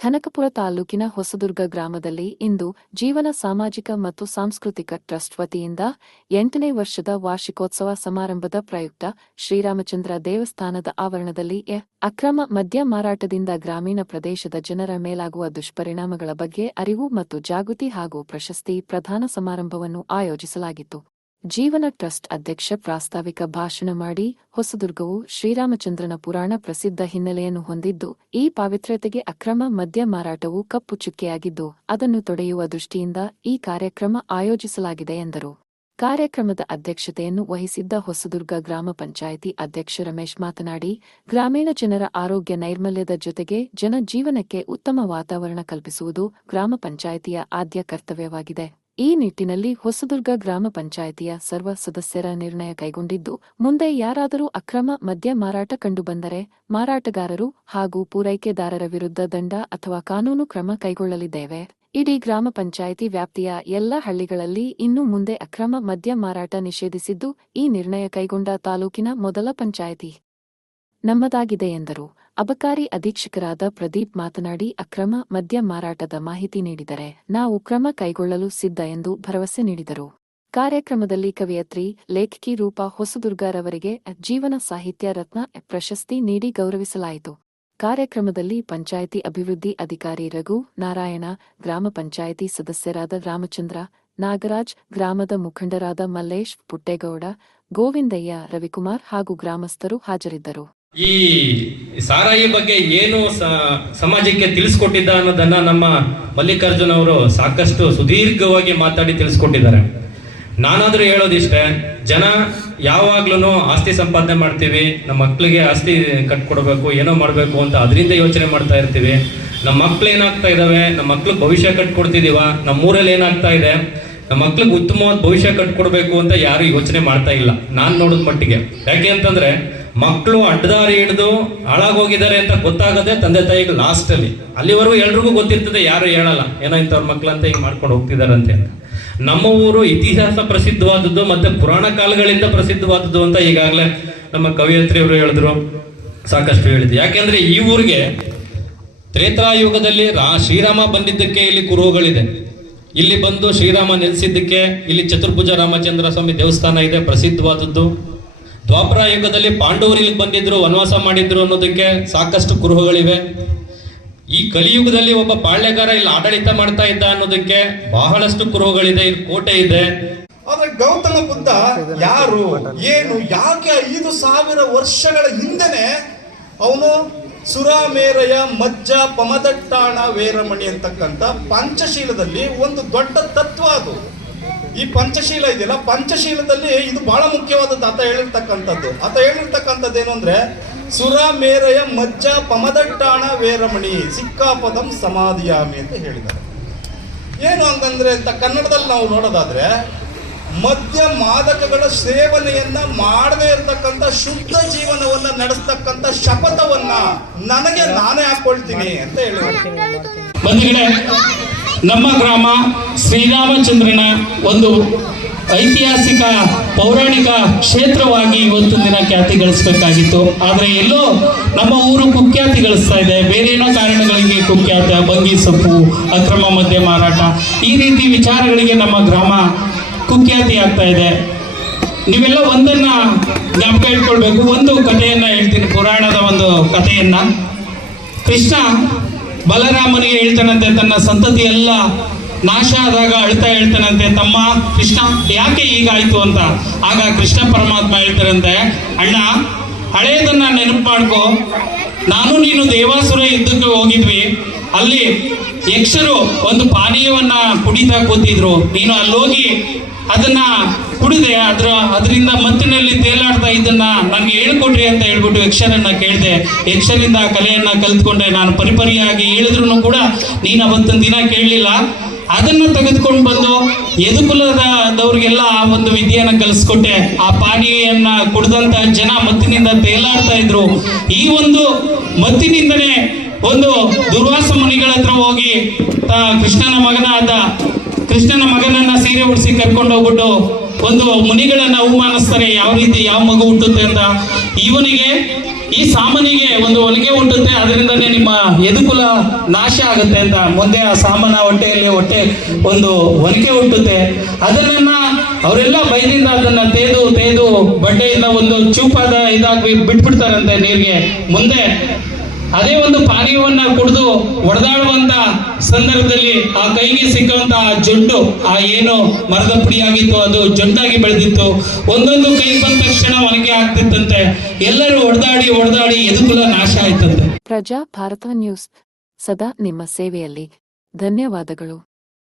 ಕನಕಪುರ ತಾಲೂಕಿನ ಹೊಸದುರ್ಗ ಗ್ರಾಮದಲ್ಲಿ ಇಂದು ಜೀವನ ಸಾಮಾಜಿಕ ಮತ್ತು ಸಾಂಸ್ಕೃತಿಕ ಟ್ರಸ್ಟ್ ವತಿಯಿಂದ 8ನೇ ವರ್ಷದ ವಾರ್ಷಿಕೋತ್ಸವ ಸಮಾರಂಭದ ಪ್ರಯುಕ್ತ ಶ್ರೀರಾಮಚಂದ್ರ ದೇವಸ್ಥಾನದ ಆವರಣದಲ್ಲಿ ಅಕ್ರಮ ಮದ್ಯ ಮಾರಾಟದಿಂದ ಗ್ರಾಮೀಣ ಪ್ರದೇಶದ ಜನರ ಮೇಲಾಗುವ ದುಷ್ಪರಿಣಾಮಗಳ ಬಗ್ಗೆ ಅರಿವು ಮತ್ತು ಜಾಗೃತಿ ಹಾಗೂ ಪ್ರಶಸ್ತಿ ಪ್ರದಾನ ಸಮಾರಂಭವನ್ನು ಆಯೋಜಿಸಲಾಗಿತ್ತು. ಜೀವನ ಟ್ರಸ್ಟ್ ಅಧ್ಯಕ್ಷ ಪ್ರಾಸ್ತಾವಿಕ ಭಾಷಣ ಮಾಡಿ, ಹೊಸದುರ್ಗವು ಶ್ರೀರಾಮಚಂದ್ರನ ಪುರಾಣ ಪ್ರಸಿದ್ಧ ಹಿನ್ನೆಲೆಯನ್ನು ಹೊಂದಿದ್ದು, ಈ ಪಾವಿತ್ರ್ಯತೆಗೆ ಅಕ್ರಮ ಮದ್ಯ ಮಾರಾಟವು ಕಪ್ಪು ಚುಕ್ಕೆಯಾಗಿದ್ದು, ಅದನ್ನು ತೊಡೆಯುವ ದೃಷ್ಟಿಯಿಂದ ಈ ಕಾರ್ಯಕ್ರಮ ಆಯೋಜಿಸಲಾಗಿದೆ ಎಂದರು. ಕಾರ್ಯಕ್ರಮದ ಅಧ್ಯಕ್ಷತೆಯನ್ನು ವಹಿಸಿದ್ದ ಹೊಸದುರ್ಗ ಗ್ರಾಮ ಪಂಚಾಯಿತಿ ಅಧ್ಯಕ್ಷ ರಮೇಶ್ ಮಾತನಾಡಿ, ಗ್ರಾಮೀಣ ಜನರ ಆರೋಗ್ಯ ನೈರ್ಮಲ್ಯದ ಜೊತೆಗೆ ಜನಜೀವನಕ್ಕೆ ಉತ್ತಮ ವಾತಾವರಣ ಕಲ್ಪಿಸುವುದು ಗ್ರಾಮ ಪಂಚಾಯಿತಿಯ ಆದ್ಯ ಕರ್ತವ್ಯವಾಗಿದೆ. ಈ ನಿಟ್ಟಿನಲ್ಲಿ ಹೊಸದುರ್ಗ ಗ್ರಾಮ ಪಂಚಾಯಿತಿಯ ಸರ್ವ ಸದಸ್ಯರ ನಿರ್ಣಯ ಕೈಗೊಂಡಿದ್ದು, ಮುಂದೆ ಯಾರಾದರೂ ಅಕ್ರಮ ಮದ್ಯ ಮಾರಾಟ ಕಂಡುಬಂದರೆ ಮಾರಾಟಗಾರರು ಹಾಗೂ ಪೂರೈಕೆದಾರರ ವಿರುದ್ಧ ದಂಡ ಅಥವಾ ಕಾನೂನು ಕ್ರಮ ಕೈಗೊಳ್ಳಲಿದ್ದೇವೆ. ಇಡೀ ಗ್ರಾಮ ಪಂಚಾಯಿತಿ ವ್ಯಾಪ್ತಿಯ ಎಲ್ಲ ಹಳ್ಳಿಗಳಲ್ಲಿ ಇನ್ನು ಮುಂದೆ ಅಕ್ರಮ ಮದ್ಯ ಮಾರಾಟ ನಿಷೇಧಿಸಿದ್ದು, ಈ ನಿರ್ಣಯ ಕೈಗೊಂಡ ತಾಲೂಕಿನ ಮೊದಲ ಪಂಚಾಯಿತಿ ನಮ್ಮದಾಗಿದೆ ಎಂದರು. ಅಬಕಾರಿ ಅಧೀಕ್ಷಕರಾದ ಪ್ರದೀಪ್ ಮಾತನಾಡಿ, ಅಕ್ರಮ ಮದ್ಯ ಮಾರಾಟದ ಮಾಹಿತಿ ನೀಡಿದರೆ ನಾವು ಕ್ರಮ ಕೈಗೊಳ್ಳಲು ಸಿದ್ಧ ಎಂದು ಭರವಸೆ ನೀಡಿದರು. ಕಾರ್ಯಕ್ರಮದಲ್ಲಿ ಕವಿಯತ್ರಿ, ಲೇಖಕಿ ರೂಪಾ ಹೊಸದುರ್ಗರವರಿಗೆ ಜೀವನ ಸಾಹಿತ್ಯ ರತ್ನ ಪ್ರಶಸ್ತಿ ನೀಡಿ ಗೌರವಿಸಲಾಯಿತು. ಕಾರ್ಯಕ್ರಮದಲ್ಲಿ ಪಂಚಾಯಿತಿ ಅಭಿವೃದ್ಧಿ ಅಧಿಕಾರಿ ರಘು ನಾರಾಯಣ, ಗ್ರಾಮ ಪಂಚಾಯಿತಿ ಸದಸ್ಯರಾದ ರಾಮಚಂದ್ರ, ನಾಗರಾಜ್, ಗ್ರಾಮದ ಮುಖಂಡರಾದ ಮಲ್ಲೇಶ್, ಪುಟ್ಟೇಗೌಡ, ಗೋವಿಂದಯ್ಯ, ರವಿಕುಮಾರ್ ಹಾಗೂ ಗ್ರಾಮಸ್ಥರು ಹಾಜರಿದ್ದರು. ಈ ಸಾರಾಯಿ ಬಗ್ಗೆ ಏನು ಸಮಾಜಕ್ಕೆ ತಿಳಿಸ್ಕೊಟ್ಟಿದ್ದ ಅನ್ನೋದನ್ನ ನಮ್ಮ ಮಲ್ಲಿಕಾರ್ಜುನ್ ಅವರು ಸಾಕಷ್ಟು ಸುದೀರ್ಘವಾಗಿ ಮಾತಾಡಿ ತಿಳಿಸ್ಕೊಟ್ಟಿದ್ದಾರೆ. ನಾನಾದ್ರೂ ಹೇಳೋದಿಷ್ಟೇ, ಜನ ಯಾವಾಗ್ಲೂ ಆಸ್ತಿ ಸಂಪಾದನೆ ಮಾಡ್ತೀವಿ, ನಮ್ಮ ಮಕ್ಳಿಗೆ ಆಸ್ತಿ ಕಟ್ಕೊಡ್ಬೇಕು, ಏನೋ ಮಾಡ್ಬೇಕು ಅಂತ ಅದರಿಂದ ಯೋಚನೆ ಮಾಡ್ತಾ ಇರ್ತೀವಿ. ನಮ್ಮ ಮಕ್ಳು ಏನಾಗ್ತಾ ಇದಾವೆ, ನಮ್ಮ ಮಕ್ಳಿಗೆ ಭವಿಷ್ಯ ಕಟ್ಕೊಡ್ತಿದೀವ, ನಮ್ಮೂರಲ್ಲಿ ಏನಾಗ್ತಾ ಇದೆ, ನಮ್ಮ ಮಕ್ಳಿಗೆ ಉತ್ತಮವಾದ ಭವಿಷ್ಯ ಕಟ್ಕೊಡ್ಬೇಕು ಅಂತ ಯಾರು ಯೋಚನೆ ಮಾಡ್ತಾ ಇಲ್ಲ ನಾನ್ ನೋಡಿದ ಮಟ್ಟಿಗೆ. ಯಾಕೆ ಅಂತಂದ್ರೆ ಮಕ್ಕಳು ಅಡ್ಡದಾರಿ ಹಿಡಿದು ಹಾಳಾಗೋಗಿದ್ದಾರೆ ಅಂತ ಗೊತ್ತಾಗದೆ ತಂದೆ ತಾಯಿಗೆ ಲಾಸ್ಟ್ ಅಲ್ಲಿವರೆಗೂ ಎಲ್ರಿಗೂ ಗೊತ್ತಿರ್ತದೆ, ಯಾರು ಹೇಳಲ್ಲ ಏನೋ ಇಂಥವ್ರ ಮಕ್ಳಂತ ಹಿಂಗ್ ಮಾಡ್ಕೊಂಡು ಹೋಗ್ತಿದಾರಂತೆ. ನಮ್ಮ ಊರು ಇತಿಹಾಸ ಪ್ರಸಿದ್ಧವಾದದ್ದು ಮತ್ತೆ ಪುರಾಣ ಕಾಲಗಳಿಂದ ಪ್ರಸಿದ್ಧವಾದದ್ದು ಅಂತ ಈಗಾಗಲೇ ನಮ್ಮ ಕವಿಯತ್ರಿ ಅವರು ಹೇಳಿದ್ರು, ಸಾಕಷ್ಟು ಹೇಳಿದ್ರು. ಯಾಕೆಂದ್ರೆ ಈ ಊರಿಗೆ ತ್ರೇತಾಯುಗದಲ್ಲಿ ಶ್ರೀರಾಮ ಬಂದಿದ್ದಕ್ಕೆ ಇಲ್ಲಿ ಕುರುಹುಗಳಿದೆ. ಇಲ್ಲಿ ಬಂದು ಶ್ರೀರಾಮ ನೆಲೆಸಿದ್ದಕ್ಕೆ ಇಲ್ಲಿ ಚತುರ್ಭುಜ ರಾಮಚಂದ್ರ ಸ್ವಾಮಿ ದೇವಸ್ಥಾನ ಇದೆ, ಪ್ರಸಿದ್ಧವಾದದ್ದು. ದ್ವಾಪರ ಯುಗದಲ್ಲಿ ಪಾಂಡವರು ಇಲ್ಲಿ ಬಂದಿದ್ರು, ವನವಾಸ ಮಾಡಿದ್ರು ಅನ್ನೋದಕ್ಕೆ ಸಾಕಷ್ಟು ಕುರುಹುಗಳಿವೆ. ಈ ಕಲಿಯುಗದಲ್ಲಿ ಒಬ್ಬ ಪಾಳ್ಯಗಾರ ಇಲ್ಲಿ ಆಡಳಿತ ಮಾಡ್ತಾ ಇದ್ದ ಅನ್ನೋದಕ್ಕೆ ಬಹಳಷ್ಟು ಕುರುಹುಗಳಿದೆ. ಇಲ್ಲಿ ಕೋಟೆ ಇದೆ. ಆದ್ರೆ ಗೌತಮ ಬುದ್ಧ ಯಾರು, ಏನು, ಯಾಕೆ 5,000 ವರ್ಷಗಳ ಹಿಂದೆನೆ ಅವನು ಸುರಾಮೇರಯ ಮಜ್ಜ ಪಮದಟ್ಟಾಣ ವೇರಮಣಿ ಅಂತಕ್ಕಂಥ ಪಂಚಶೀಲದಲ್ಲಿ ಒಂದು ದೊಡ್ಡ ತತ್ವ ಅದು. ಈ ಪಂಚಶೀಲ ಇದೆಯಲ್ಲ, ಪಂಚಶೀಲದಲ್ಲಿ ಇದು ಬಹಳ ಮುಖ್ಯವಾದದ್ದು. ಆತ ಹೇಳಿರ್ತಕ್ಕಂಥದ್ದು ಏನು ಅಂದ್ರೆ, ಸುರಾಮೇರಯ ಮಜ್ಜ ಪಮದಟ್ಟಾಣ ವೇರಮಣಿ ಸಿಕ್ಕಾಪದಂ ಸಮಾಧಿಯಾಮಿ ಅಂತ ಹೇಳಿದ್ದಾರೆ. ಏನು ಹಂಗಂದ್ರೆ ಅಂತ ಕನ್ನಡದಲ್ಲಿ ನಾವು ನೋಡೋದಾದ್ರೆ, ಮದ್ಯ ಮಾದಕಗಳ ಸೇವನೆಯನ್ನ ಮಾಡದೇ ಇರತಕ್ಕಂಥ ಶುದ್ಧ ಜೀವನವನ್ನ ನಡೆಸ್ತಕ್ಕಂಥ ಶಪಥವನ್ನ ನನಗೆ ನಾನೇ ಹಾಕೊಳ್ತೀನಿ ಅಂತ ಹೇಳಿದ್ದಾರೆ. ನಮ್ಮ ಗ್ರಾಮ ಶ್ರೀರಾಮಚಂದ್ರನ ಒಂದು ಐತಿಹಾಸಿಕ ಪೌರಾಣಿಕ ಕ್ಷೇತ್ರವಾಗಿ ಇವತ್ತು ದಿನ ಖ್ಯಾತಿ ಗಳಿಸಬೇಕಾಗಿತ್ತು. ಆದರೆ ಎಲ್ಲೋ ನಮ್ಮ ಊರು ಕುಖ್ಯಾತಿ ಗಳಿಸ್ತಾ ಇದೆ. ಬೇರೆ ಏನೋ ಕಾರಣಗಳಿಗೆ ಕುಖ್ಯಾತ, ಬಂಗಿ ಸೊಪ್ಪು, ಅಕ್ರಮ ಮದ್ಯ ಮಾರಾಟ, ಈ ರೀತಿ ವಿಚಾರಗಳಿಗೆ ನಮ್ಮ ಗ್ರಾಮ ಕುಖ್ಯಾತಿ ಆಗ್ತಾ ಇದೆ. ನೀವೆಲ್ಲ ಒಂದನ್ನ ಜ್ಞಾಪಕ ಇಟ್ಕೊಳ್ಬೇಕು. ಒಂದು ಕಥೆಯನ್ನ ಹೇಳ್ತೀನಿ, ಪುರಾಣದ ಒಂದು ಕಥೆಯನ್ನ. ಕೃಷ್ಣ ಬಲರಾಮನಿಗೆ ಹೇಳ್ತಾನಂತೆ, ತನ್ನ ಸಂತತಿ ಎಲ್ಲ ನಾಶ ಆದಾಗ ಅಳ್ತಾ ಹೇಳ್ತಾನಂತೆ, ತಮ್ಮ ಕೃಷ್ಣ ಯಾಕೆ ಹೀಗಾಯ್ತು ಅಂತ. ಆಗ ಕೃಷ್ಣ ಪರಮಾತ್ಮ ಹೇಳ್ತಾರಂತೆ, ಅಣ್ಣ ಹಳೆಯದನ್ನ ನೆನಪು ಮಾಡ್ಕೋ, ನಾನು ನೀನು ದೇವಾಸುರ ಯುದ್ಧಕ್ಕೆ ಹೋಗಿದ್ವಿ, ಅಲ್ಲಿ ಯಕ್ಷರು ಒಂದು ಪಾನೀಯವನ್ನ ಕುಡಿತಾ ಕೂತಿದ್ರು, ನೀನು ಅಲ್ಲೋಗಿ ಅದನ್ನ ಕುಡಿದೆ, ಅದರಿಂದ ಮತ್ತಿನಲ್ಲಿ ತೇಲಾಡ್ತಾ ಇದನ್ನ ನನಗೆ ಹೇಳ್ಕೊಡ್ರಿ ಅಂತ ಹೇಳ್ಬಿಟ್ಟು ಯಕ್ಷರನ್ನ ಕೇಳಿದೆ. ಯಕ್ಷರಿಂದ ಕಲೆಯನ್ನ ಕಲ್ತ್ಕೊಂಡೆ. ನಾನು ಪರಿಪರಿಯಾಗಿ ಹೇಳಿದ್ರು ಕೂಡ ನೀನು ಅವತ್ತೊಂದು ದಿನ ಕೇಳಲಿಲ್ಲ. ಅದನ್ನ ತೆಗೆದುಕೊಂಡು ಬಂದು ಯದುಕುಲದವ್ರಿಗೆಲ್ಲ ಆ ಒಂದು ವಿದ್ಯೆಯನ್ನ ಕಲಿಸ್ಕೊಟ್ಟೆ. ಆ ಪಾನೀಯನ್ನ ಕುಡಿದಂತ ಜನ ಮತ್ತಿನಿಂದ ತೇಲಾಡ್ತಾ ಇದ್ರು. ಈ ಒಂದು ಮತ್ತಿನಿಂದನೇ ಒಂದು ದುರ್ವಾಸ ಮುನಿಗಳ ಹತ್ರ ಹೋಗಿ ಕೃಷ್ಣನ ಮಗನನ್ನ ಸೀರೆ ಉಡಿಸಿ ಕರ್ಕೊಂಡು ಹೋಗ್ಬಿಟ್ಟು ಒಂದು ಮುನಿಗಳನ್ನ ಅವಮಾನಿಸ್ತಾರೆ, ಯಾವ ರೀತಿ ಯಾವ ಮಗು ಹುಟ್ಟುತ್ತೆ ಅಂತ. ಇವನಿಗೆ ಈ ಸಾಮಾನಿಗೆ ಒಂದು ಒನಕೆ ಹುಟ್ಟುತ್ತೆ, ಅದರಿಂದನೇ ನಿಮ್ಮ ಯದುಕುಲ ನಾಶ ಆಗುತ್ತೆ ಅಂತ ಮುಂದೆ ಆ ಸಾಮಾನ ಹೊಟ್ಟೆಯಲ್ಲಿ ಒಂದು ಒನಕೆ ಹುಟ್ಟುತ್ತೆ. ಅದನ್ನ ಅವರೆಲ್ಲ ಬೈದಿಂದ ಅದನ್ನ ತೇದು ಬಡ್ಡೆಯಿಂದ ಒಂದು ಚೂಪಾದ ಇದಾಗಿ ಬಿಟ್ಬಿಡ್ತಾರಂತೆ ನೀರಿಗೆ. ಮುಂದೆ ಅದೇ ಒಂದು ಪಾನೀಯವನ್ನ ಕುಡಿದು ಒಡೆದಾಡುವಂತ ಸಂದರ್ಭದಲ್ಲಿ ಆ ಕೈಗೆ ಸಿಕ್ಕುವಂತ ಜೊಂಡು, ಆ ಏನು ಮರದ ಪುಡಿಯಾಗಿತ್ತು ಅದು ಜೊಂಡಾಗಿ ಬೆಳೆದಿತ್ತು. ಒಂದೊಂದು ಕೈ ಬಂದ ತಕ್ಷಣ ಒನಕೆ ಆಗ್ತಿತ್ತಂತೆ. ಎಲ್ಲರೂ ಹೊಡೆದಾಡಿ ಯದುಕುಲ ನಾಶ ಆಯ್ತಂತೆ. ಪ್ರಜಾ ಭಾರತ ನ್ಯೂಸ್ ಸದಾ ನಿಮ್ಮ ಸೇವೆಯಲ್ಲಿ. ಧನ್ಯವಾದಗಳು.